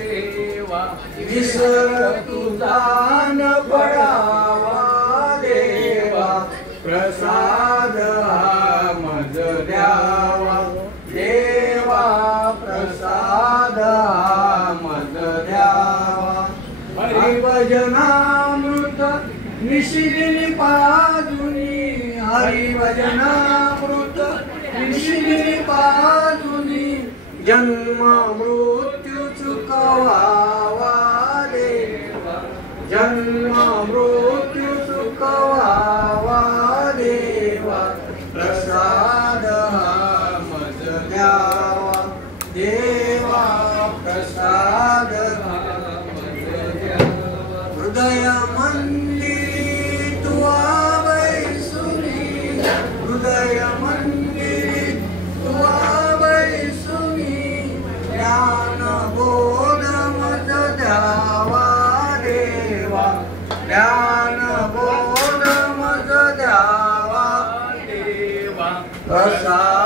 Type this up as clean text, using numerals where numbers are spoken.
देवा विसर तुझा न पडावा देवा प्रसाद हा मज द्यावा देवा प्रसाद हा मज द्यावा हरिभजनामृत निशिदिनी पाजुनी हरिभजनामृत निशिदिनी पाजुनी जन्म मृत्यू चुकवावा देवा जन्म मृत्यू चुकवावा देवा प्रसाद हा मज द्यावा देवा प्रसाद हा मज द्यावा हृदय मंदिरी तुआ बैसुनी हृदय मंदिरी तुआ बैसुनी ज्ञान बोध मज द्यावा देवा ज्ञान बोध मज द्यावा देवा प्रसाद